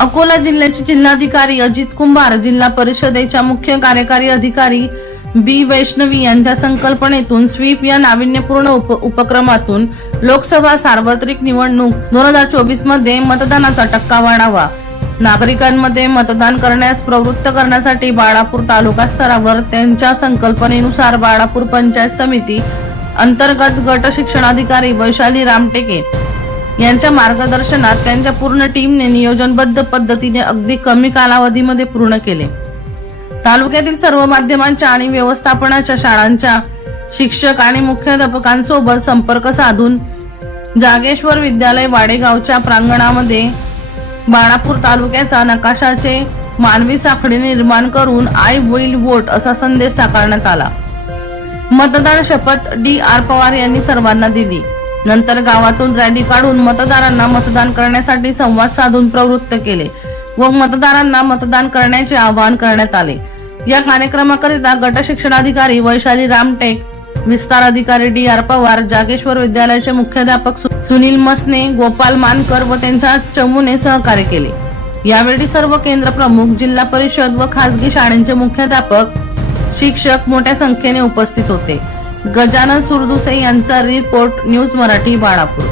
अकोला जिल्ह्याचे जिल्हाधिकारी अजित कुंभार जिल्हा परिषदेच्या मुख्य कार्यकारी अधिकारी बी वैष्णवी यांच्या संकल्पनेतून स्वीप या नाविन्यपूर्ण उप उपक्रमातून लोकसभा सार्वत्रिक निवडणूक दोन हजार चोवीसमध्ये मतदानाचा टक्का वाढावा. नागरिकांमध्ये मतदान करण्यास प्रवृत्त करण्यासाठी बाळापूर तालुका स्तरावर त्यांच्या संकल्पनेनुसार बाळापूर पंचायत समिती अंतर्गत गट शिक्षणाधिकारी वैशाली रामटेके यांच्या मार्गदर्शनात त्यांच्या पूर्ण टीमने नियोजनबद्ध पद्धतीने अगदी कमी कालावधीमध्ये पूर्ण केले. तालुक्यातील सर्व माध्यमांच्या आणि व्यवस्थापनाच्या शाळांच्या शिक्षक आणि मुख्याध्यापकांसोबत संपर्क साधून जागेश्वर विद्यालय वाडेगावच्या प्रांगणामध्ये बाळापूर तालुक्याचा नकाशाचे मानवी साखळी निर्माण करून आय विल वोट असा संदेश साकारण्यात आला. मतदार शपथ डी आर पवार यांनी सर्वांना दिली. नंतर गावातून रॅली काढून मतदारांना मतदान करण्यासाठी संवाद साधून प्रवृत्त केले व मतदारांना मतदान करण्याचे आवाहन करण्यात आले. या कार्यक्रमाकरिता गट शिक्षणाधिकारी वैशाली रामटेक विस्तार अधिकारी डी आर पवार जागेश्वर विद्यालयाचे मुख्याध्यापक सु- सुनील मसने गोपाल मानकर व त्यांच्या चमूने सहकार्य केले. यावेळी सर्व केंद्र प्रमुख जिल्हा परिषद व खासगी शाळांचे मुख्याध्यापक शिक्षक मोठ्या संख्येने उपस्थित होते. गजानन सुरदुसे यांचा रिपोर्ट न्यूज मराठी बाळापूर.